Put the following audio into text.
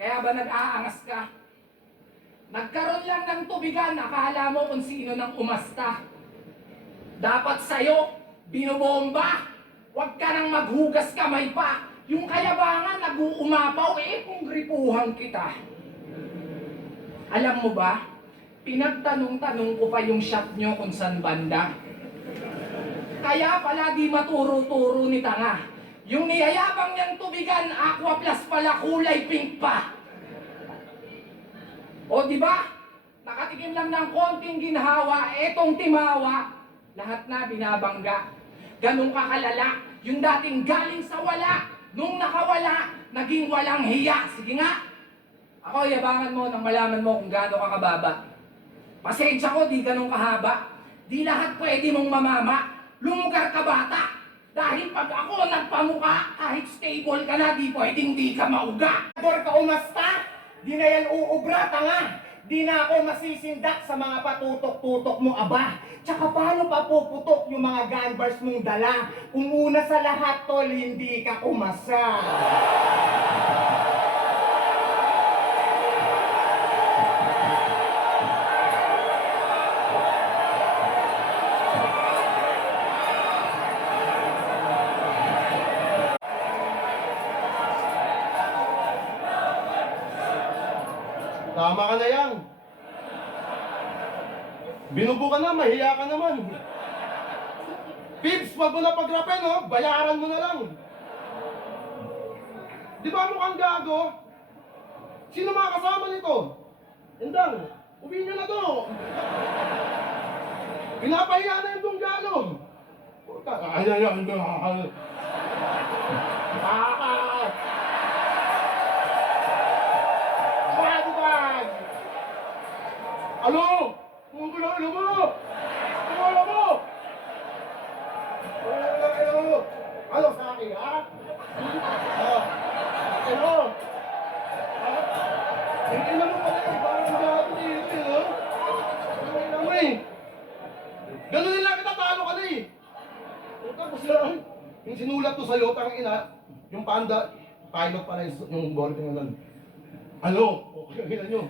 Kaya ba nag-aangas ka? Nagkaroon lang ng tubigan, akala mo kung sino nang umasta. Dapat sa'yo, binobomba. Huwag ka nang maghugas kamay pa. Yung kayabangan nag-uumapaw, kung gripuhan kita. Alam mo ba, pinagtanong-tanong ko pa yung shop nyo kung saan banda. Kaya pala di maturo-turo ni tanga. Yung niyayabang niyang tubigan, aqua plus pala, kulay pink pa. O di ba? Nakatikim lang ng konting ginhawa, etong timawa, lahat na binabangga. Ganun kakalala, yung dating galing sa wala, nung nakawala, naging walang hiya. Sige nga, ako yabangan mo nang malaman mo kung gaano ka kababa. Pasensya ko, di ganun kahaba. Di lahat pwede mong mamama. Lumugar ka bata. Dahil pag ako nagpamuka, kahit stable ka na, di pwedeng di ka mauga. Dor ka umasta, di na yan uubra, tanga. Di na ako masisindak sa mga patutok-tutok mo, aba. Tsaka paano pa puputok yung mga gun bars mong dala? Kung una sa lahat, tol, hindi ka umasa. Tama ka na yan. Binubo ka na, mahiya ka naman. Pips, wag mo na pagrapin, oh. Bayaran mo na lang. Di ba mukhang gago? Sino mga kasama nito? Endang, uwi nyo na to. Pinapahiya na yung tunggalo. Ano? Kung ano mo? Ano mo? Ano sa akin, ha? Ano? Hindi na mo pala yung parang gato dito, no? Ano naman eh? Ganun nila kita, talo ka na eh. Tapos lang, yung sinulat ko sa'yo, tang ina, yung panda, pilot pala yung boarding na nun. Ano? Okay, nyo.